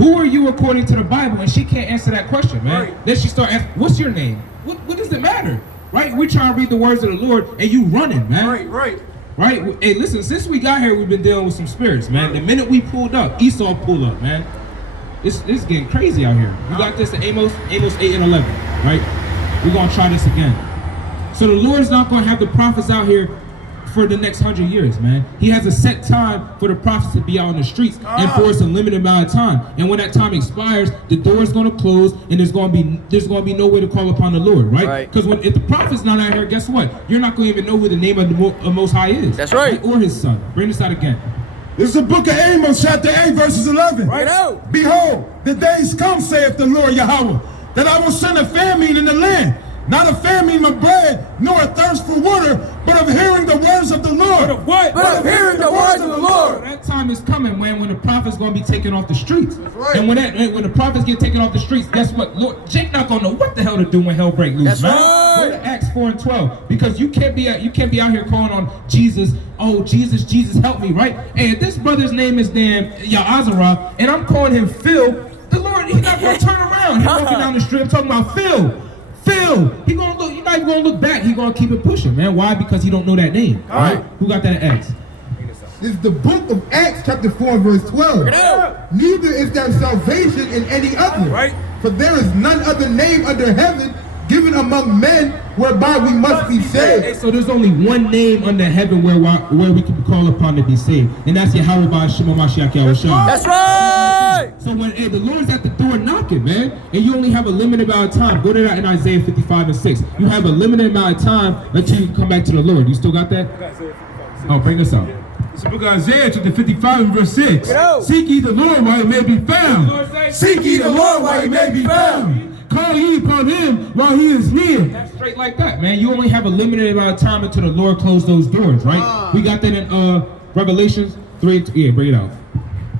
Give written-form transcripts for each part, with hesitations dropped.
Who are you according to the Bible? And she can't answer that question, man. Right. Then she start asking, what's your name? What does it matter? Right? We're trying to read the words of the Lord, and you running, man. Right. Hey, listen, since we got here, we've been dealing with some spirits, man. The minute we pulled up, Esau pulled up, man. It's getting crazy out here. We got this in Amos 8 and 11, right? We're going to try this again. So the Lord's not going to have the prophets out here for the next 100 years, man. He has a set time for the prophets to be out in the streets and for us a limited amount of time. And when that time expires, the door is going to close and there's going to be no way to call upon the Lord, right? Because if the prophet's not out here, guess what? You're not going to even know who the name of the Most High is. That's right. Or his son. Bring this out again. This is the book of Amos, chapter 8, verses 11. Right out. Behold, the days come, saith the Lord Yahweh, that I will send a famine in the land. Not a famine of bread, nor a thirst for water, but of hearing the words of the Lord. But of what? But of hearing the words of the Lord. That time is coming when the prophet's going to be taken off the streets. right. And when the prophets get taken off the streets, guess what? Lord, Jake not going to know what the hell to do when hell break loose, That's man. right. Go to Acts 4 and 12. Because you can't be out here calling on Jesus. Oh, Jesus, help me, right? And if this brother's name is damn Ya'azarah, and I'm calling him Phil, the Lord, he's not going to turn around. He's walking down the street. I'm talking about Phil. He's not even gonna look back. He's gonna keep it pushing, man. Why? Because he don't know that name. All right. Who got that at Acts? This is the book of Acts, chapter 4, verse 12. Neither is there salvation in any other. Right. For there is none other name under heaven given among men whereby we must be saved. Hey, so there's only one name under heaven where we can call upon to be saved, and that's Yahweh by Shema Mashiach Yahushua. That's right. So when the Lord's at the door knocking, man, and you only have a limited amount of time, go to that in Isaiah 55 and 6. You have a limited amount of time until you come back to the Lord. You still got that? Oh, bring this out. It's the book of Isaiah, chapter 55 and verse 6. Go. Seek ye the Lord while he may be found. Seek ye the Lord while he may be found. Call ye upon him while he is near. That's straight like that, man. You only have a limited amount of time until the Lord closed those doors, right? We got that in Revelations 3. Yeah, bring it out.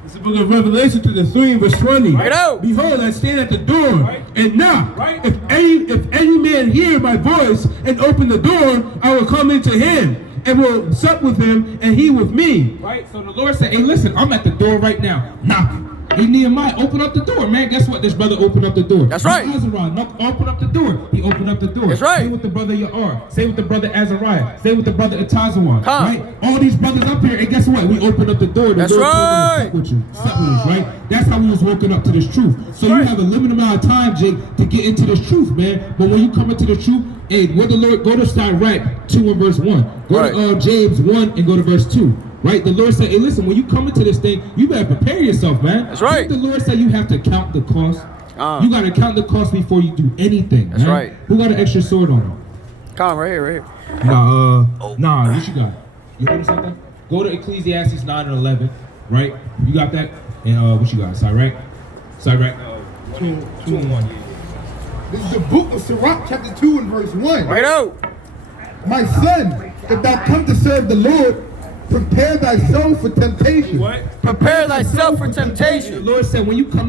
It's the book of Revelation, chapter 3 and verse 20. Right out. Behold, I stand at the door and knock. Right. If any man hear my voice and open the door, I will come into him and will sup with him and he with me. Right? So the Lord said, hey, listen, I'm at the door right now. Knock. Hey, Nehemiah, open up the door, man. Guess what? This brother opened up the door. That's right. Azariah, open up the door. He opened up the door. That's right. Say with the brother Ya'ar. Say with the brother Azariah. Say with the brother Itazawan. Huh. Right? All these brothers up here, and guess what? We opened up the door. The That's Lord right. Sup with you. Sup with us, right? That's how we was woken up to this truth. So you have a limited amount of time, Jake, to get into this truth, man. But when you come into the truth, hey, what the Lord, go to Sirach 2 and verse 1. Go to James 1 and go to verse 2. Right? The Lord said, hey, listen, when you come into this thing, you better prepare yourself, man. That's right. The Lord said you have to count the cost. You got to count the cost before you do anything. That's man. right. Who got an extra sword on him? Come right here. Nah, what you got? You heard something? Go to Ecclesiastes 9 and 11, right? You got that? And what you got? Sirach? 2 and 1. This is the book of Sirach, chapter 2, and verse 1. Right out. My son, if thou come to serve the Lord, prepare thy soul for temptation. What? Prepare thyself for The temptation. Lord said, when you come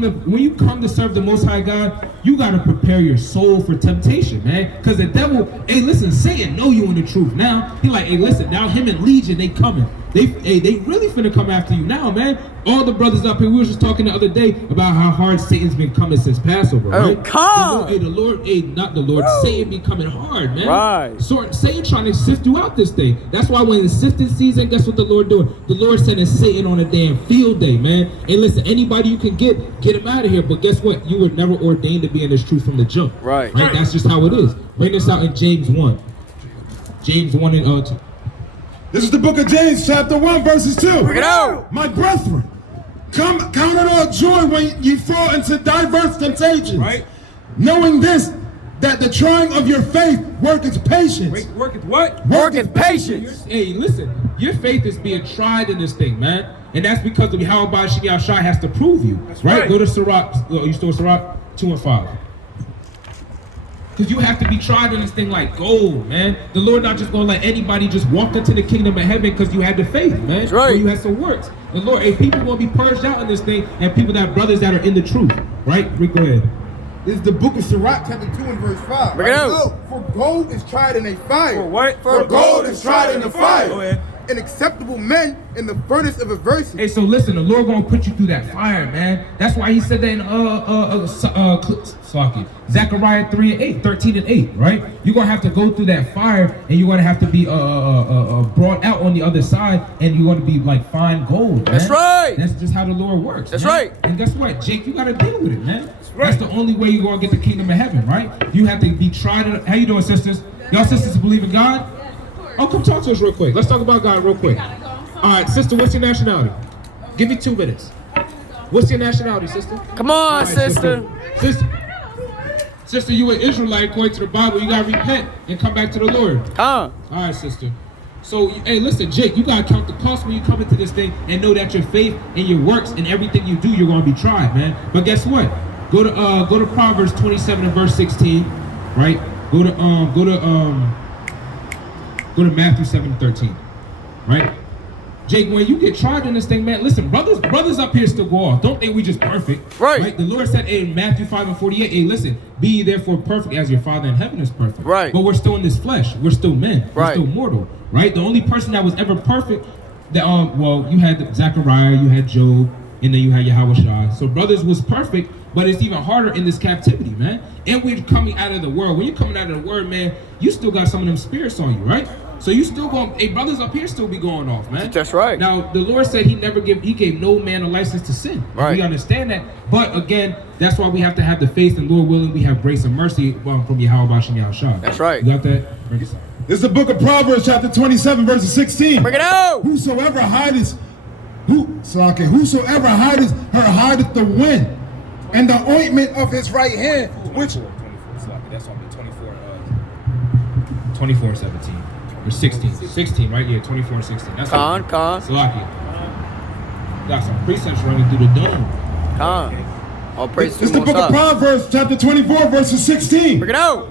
to serve the Most High God, you gotta prepare your soul for temptation, man. Because the devil, hey, listen, Satan know you in the truth now. He like, hey, listen, now him and Legion, they coming. They really finna come after you now, man. All the brothers up here, we were just talking the other day about how hard Satan's been coming since Passover, Oh, right? come! Satan be coming hard, man. Right. So Satan trying to sift you out this thing. That's why when it's sifting season, guess what the Lord doing? The Lord sending Satan on a damn field day, man. And listen, anybody you can get him out of here. But guess what? You were never ordained to be in this truth from the jump. Right. That's just how it is. Bring this out in James 1. James 1 and 2. This is the book of James, chapter 1, verses 2. Bring it out. My brethren, count it all joy when you fall into diverse temptations. Right. Knowing this, that the trying of your faith worketh patience. Wait, worketh what? Worketh patience. Hey, listen, your faith is being tried in this thing, man. And that's because of how Shai has to prove you. That's right? right. Go to Sirach, you still Sirach 2 and 5. Because you have to be tried in this thing like gold, man. The Lord not just going to let anybody just walk into the kingdom of heaven because you had the faith, man. That's right. Or you had some works. The Lord, hey, people going to be purged out in this thing, and people that brothers that are in the truth, right? Rick, go ahead. This is the book of Sirach, chapter 2, and verse 5. Bring it out. For gold is tried in a fire. For what? For gold is tried in the fire. Go ahead. and acceptable men in the furnace of adversity. Hey, so listen, the Lord gonna put you through that fire, man. That's why he said that in Zechariah 13:8, right? You're gonna have to go through that fire, and you're gonna have to be brought out on the other side, and you're gonna be like fine gold, man. That's right. That's just how the Lord works. That's man. right. And guess what, Jake? You gotta deal with it, man. That's the only way you're gonna get the kingdom of heaven, right? You have to be tried. How you doing, sisters? Y'all sisters believe in God? Oh, come talk to us real quick. Let's talk about God real quick. All right, sister, what's your nationality? Give me 2 minutes. What's your nationality, sister? Come on, All right, sister. Sister, you an Israelite according to the Bible. You gotta repent and come back to the Lord. Huh? All right, sister. So, hey, listen, Jake, you gotta count the cost when you come into this thing and know that your faith and your works and everything you do, you're gonna be tried, man. But guess what? Go to Proverbs 27 and verse 16, right? Go to Matthew 7:13, right? Jake, when you get tried in this thing, man, listen, brothers up here still go off. Don't think we just perfect. Right. The Lord said in Matthew 5 and 48, hey, listen, be ye therefore perfect as your Father in heaven is perfect. Right. But we're still in this flesh. We're still men. We're Right. still mortal, right? The only person that was ever perfect, well, you had Zechariah, you had Job, and then you had Yahushua. So brothers was perfect, but it's even harder in this captivity, man. And we're coming out of the world. When you're coming out of the world, man, you still got some of them spirits on you, right? So you still going, hey, brothers up here still be going off, man. That's right. Now, the Lord said he gave no man a license to sin. Right. We understand that. But again, that's why we have to have the faith, and Lord willing, we have grace and mercy from Yahweh and Yahushua. That's right. You got that? Bring us up. This is the book of Proverbs, chapter 27, verse 16. Bring it out. Whosoever hideth her hideth the wind, and the ointment of his right hand, which 24, that's on me, 24:17. Or 16, right? Yeah, 24 and 16. That's Con. Salaki. Got some precepts running through the dome. All praise to it's the the Most book of High. Proverbs, chapter 24, verse 16. Bring it out.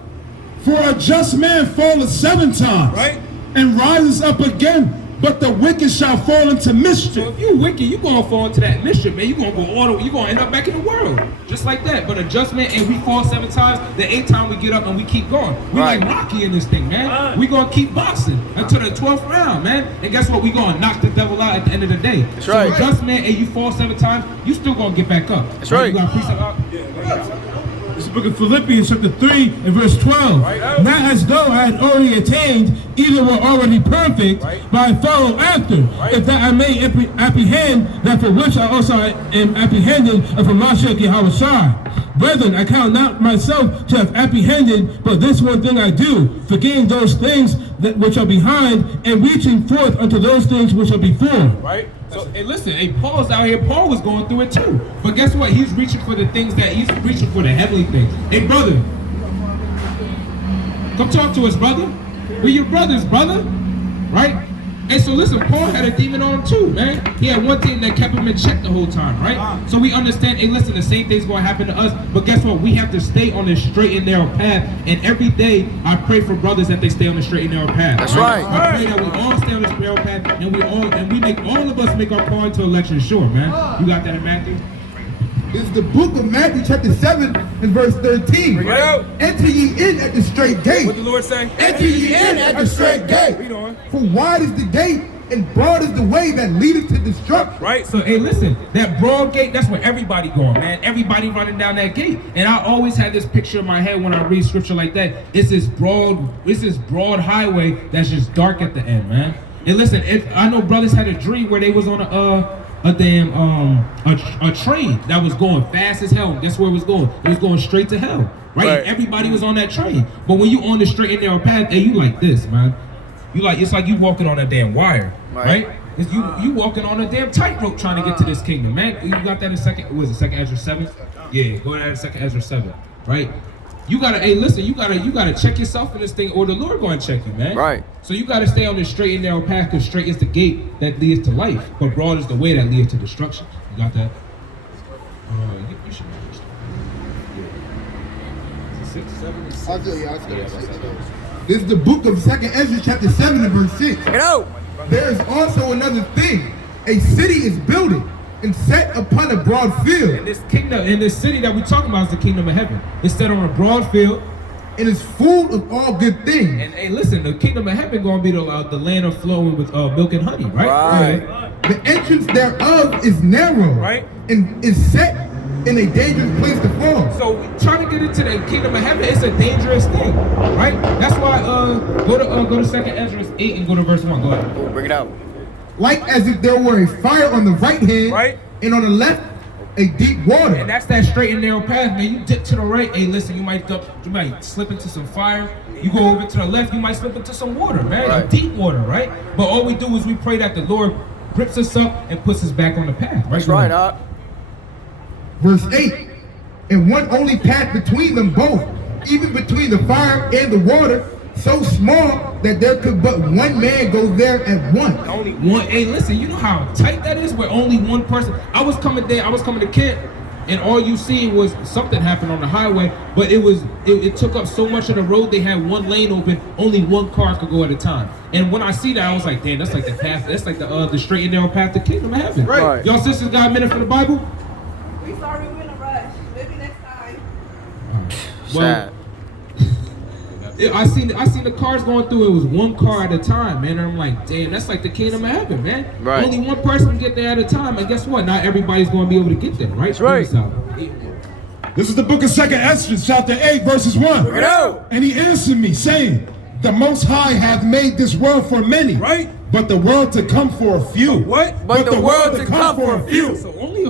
For a just man falleth 7 times, Right. and rises up again, but the wicked shall fall into So mischief. if you wicked, you gonna fall into that mischief, man. You gonna end up back in the world, just like that. But adjustment, and we fall 7 times. The 8th time we get up and we keep going. We Right. like Rocky in this thing, man. We gonna keep boxing until the 12th round, man. And guess what? We gonna knock the devil out at the end of the day. That's so right. adjustment, and you fall 7 times, you still gonna get back up. That's right. You got precept up. This is the book of Philippians, chapter 3 and verse 12. Not as though I had already attained, either were already perfect, but I follow after, if that I may apprehend that for which I also am apprehended of Mashiach Yahushua. Brethren, I count not myself to have apprehended, but this one thing I do, forgetting those things that which are behind, and reaching forth unto those things which are before. Right? So, hey, listen, hey, Paul's out here. Paul was going through it too. But guess what? He's reaching for the things he's reaching for the heavenly things. Hey, brother, come talk to us, brother. We're your brothers, brother. Right? Hey, so listen, Paul had a demon on him too, man. He had one thing that kept him in check the whole time, right? So we understand, hey, listen, the same thing's going to happen to us. But guess what? We have to stay on this straight and narrow path. And every day, I pray for brothers that they stay on the straight and narrow path. That's right. I pray that we all stay on this narrow path, and we make all of us make our call into election sure, man. You got that in Matthew? This is the book of Matthew, chapter 7, and verse 13. Bring it out. Enter ye in at the straight gate. What the Lord say? Enter ye in at the straight gate. Read on. For wide is the gate, and broad is the way that leadeth to destruction. Right? So, hey, listen, that broad gate, that's where everybody going, man. Everybody running down that gate. And I always had this picture in my head when I read scripture like that. It's this broad highway that's just dark at the end, man. And listen, I know brothers had a dream where they was on a train that was going fast as hell. That's where it was going. It was going straight to hell, right? Right. And everybody was on that train. But when you on the straight and narrow path, hey, you like this, man. It's like you walking on a damn wire, right? It's you walking on a damn tightrope trying to get to this kingdom, man. You got that in second Ezra 7? Yeah, go to second Ezra 7, right? You gotta, hey, listen, you gotta check yourself in this thing, or the Lord gonna check you, man. Right. So you gotta stay on this straight and narrow path, because straight is the gate that leads to life, but broad is the way that leads to destruction. You got that? You should know this. Yeah. Is it 6, 7? It's 6. I'll tell you, Yeah, that's it. This is the book of 2nd Ezra, chapter 7, and verse 6. Bring it out. There is also another thing. A city is builded and set upon a broad field. And this kingdom, and this city that we're talking about is the kingdom of heaven. It's set on a broad field, and is full of all good things. And hey, listen, the kingdom of heaven gonna be the land of flowing with milk and honey, right? Right. The entrance thereof is narrow, Right. and is set in a dangerous place to fall. So trying to get into the kingdom of heaven, it's a dangerous thing, right? That's why go to 2nd Ezra 8 and go to verse 1. Go ahead. Oh, bring it out. Like as if there were a fire on the right hand, Right. and on the left a deep water. And that's that straight and narrow path, man. You dip to the right, hey, listen, you might slip into some fire. You go over to the left, you might slip into some water, man. Right. Deep water, right? But all we do is we pray that the Lord grips us up and puts us back on the path, right? That's right, Doc. Verse 8, and one only path between them both, even between the fire and the water, so small that there could but one man go there at once. Only one. Hey, listen, you know how tight that is where only one person. I was coming to camp, and all you seen was something happened on the highway, but it took up so much of the road. They had one lane open, only one car could go at a time. And when I see that, I was like, damn, that's like the path. That's like the straight and narrow path to kingdom of heaven. Right. Y'all sisters got a minute for the Bible? We sorry we're in a rush. Maybe next time. Sad. I seen the cars going through. It was one car at a time, man. And I'm like, damn, that's like the kingdom of heaven, man. Right. Only one person can get there at a time, and guess what? Not everybody's going to be able to get there, right? That's right. This is the book of 2nd Ezra, chapter 8, verses 1. Bring it out. And he answered me, saying, the Most High hath made this world for many, Right. but the world to come for a few. What? But the world to come for a few. So only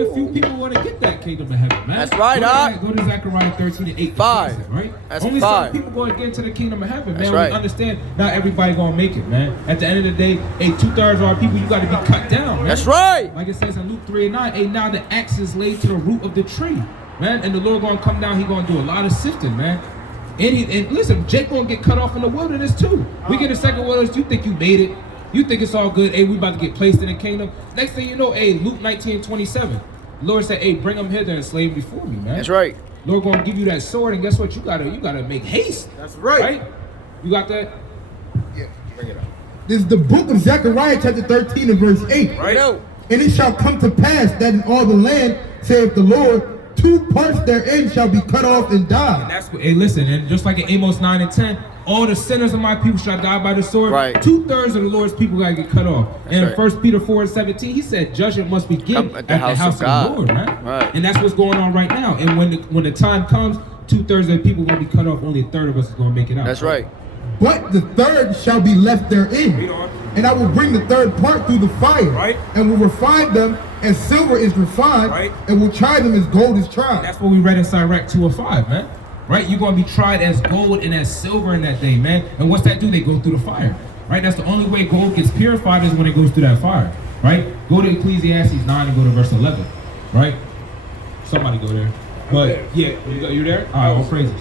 a few people want to get that kingdom of heaven, man. That's right, Doc. Go to Zechariah 13 and 8. 5. Right? That's only 5. some people going to get into the kingdom of heaven, That's man. right. We understand not everybody going to make it, man. At the end of the day, 2/3 of our people, you got to be cut down, man. That's right. Like it says in Luke 3 and 9, now the axe is laid to the root of the tree, man. And the Lord going to come down, he going to do a lot of sifting, man. And listen, Jake going to get cut off in the wilderness too. We get a second wilderness, you think you made it. You think it's all good. Hey, we about to get placed in the kingdom. Next thing you know, hey, Luke 19:27. The Lord said, hey, bring them hither and slay before me, man. That's right. Lord gonna give you that sword, and guess what? You gotta make haste. That's right. You got that? Yeah, bring it up. This is the book of Zechariah, chapter 13 and verse 8. Bring it out. And it shall come to pass that in all the land, saith the Lord, 2 parts therein shall be cut off and die. And that's what, hey, listen, and just like in Amos 9 and 10, all the sinners of my people shall die by the sword. Right. 2/3 of the Lord's people gotta get cut off. That's And right. 1 Peter 4 and 17, he said judgment must begin Come at the house of God. the Lord, man. Right. And that's what's going on right now. And when the time comes, 2/3 of the people gonna be cut off. Only 1/3 of us is gonna make it out. That's right. But the third shall be left therein. Read on. And I will bring the third part through the fire. Right. And will refine them as silver is refined. Right. And will try them as gold is tried. That's what we read in Sirach 2:5, man. Right? You're going to be tried as gold and as silver in that day, man. And what's that do? They go through the fire. Right? That's the only way gold gets purified is when it goes through that fire. Right? Go to Ecclesiastes 9 and go to verse 11. Right? Somebody go there. But, yeah, you there? All right, all praises.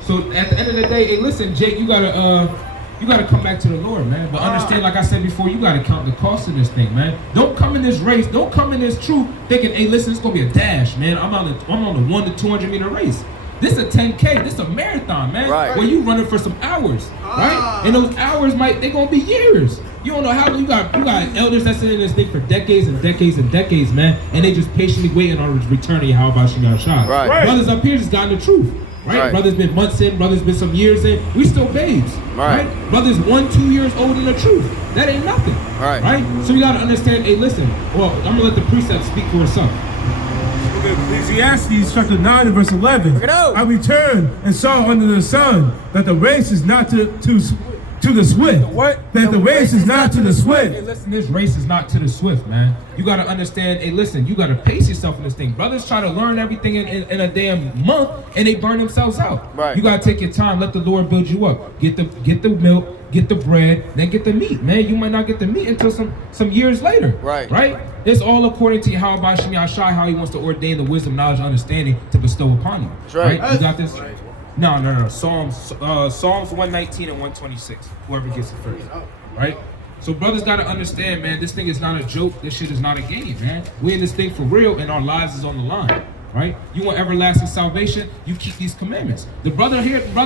So, at the end of the day, hey, listen, Jake, you got to come back to the Lord, man. But understand, like I said before, you got to count the cost of this thing, man. Don't come in this race, don't come in this truth thinking, hey, listen, it's going to be a dash, man. I'm on the 1 to 200 meter race. This is a 10K. This is a marathon, man. Right. Where you running for some hours, right? And those hours they're gonna be years. You don't know how long you got elders that's in this thing for decades and decades and decades, man. And they just patiently waiting on the return of Yahweh Shem Shah. Right. Brothers up here just gotten the truth. Right? Brothers been months in, brothers been some years in. We still babes. Right. Brothers 1-2 years old in the truth. That ain't nothing. Right. So you gotta understand, hey, listen, well, I'm gonna let the precept speak for itself. Ecclesiastes chapter 9 and verse 11. Bring it out. I returned and saw under the sun that the race is not to the swift. What? That the race is not to the Hey, swift. listen, this race is not to the swift, man. You gotta understand, hey, listen, you gotta pace yourself in this thing. Brothers try to learn everything in a damn month and they burn themselves out. Right. You gotta take your time, let the Lord build you up. Get the milk, get the bread, then get the meat, man. You might not get the meat until some years later. Right. Right? It's all according to how about Shem Yahshai, how he wants to ordain the wisdom, knowledge, and understanding to bestow upon you. That's right. You got this? No. Psalms 119 and 126. Whoever gets it first. Right? So brothers gotta understand, man, this thing is not a joke. This shit is not a game, man. We in this thing for real and our lives is on the line. Right? You want everlasting salvation, you keep these commandments. The brother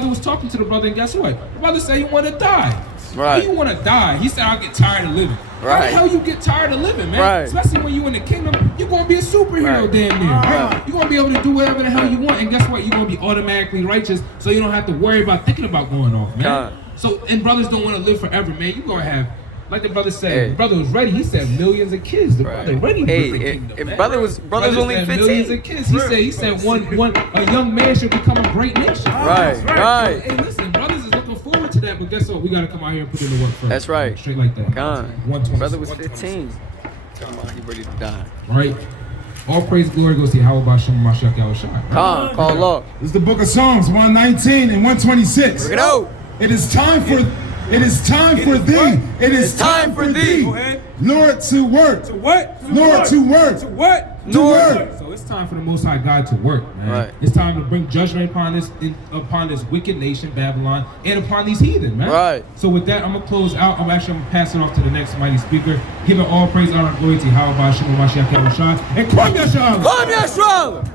was talking to the brother, and guess what? The brother said he want to die. Right. He want to die. He said, I get tired of living. How Right. the hell you get tired of living, man? Right. Especially when you in the kingdom, you're gonna be a superhero Right. damn near. Right? You're gonna be able to do whatever the hell you want, and guess what? You're gonna be automatically righteous, so you don't have to worry about thinking about going off, man. God. So, and brothers don't want to live forever, man. You gonna have, like the brother said, Hey. the brother was ready. He said millions of kids. The Right. brother ready Hey, with the if- kingdom, if man. brother was only said 15. millions of kids. He said one a young man should become a great nation. Right. Hey, listen, brothers is looking forward to that, but guess what? We gotta come out here and put in the work first. That's right. Straight like that. God. 120. Brother was 15. Talking about he ready to die. Right. All praise, glory goes to Yahweh Bashem Mashiach Yahushua. Come, call up. This is the book of Psalms 119 and 126. Bring it out. It is time for thee. It is time for thee, Lord, to work. To what? Lord, to work. To what? To work. So it's time for the Most High God to work, man. Right. It's time to bring judgment upon this wicked nation, Babylon, and upon these heathen, man. Right. So with that, I'm gonna close out. I'm gonna pass it off to the next mighty speaker. Giving all praise, honor, and glory to Yahweh Bashem Mashiach Yahushua and Kwam Yashua. Come, Yeshua!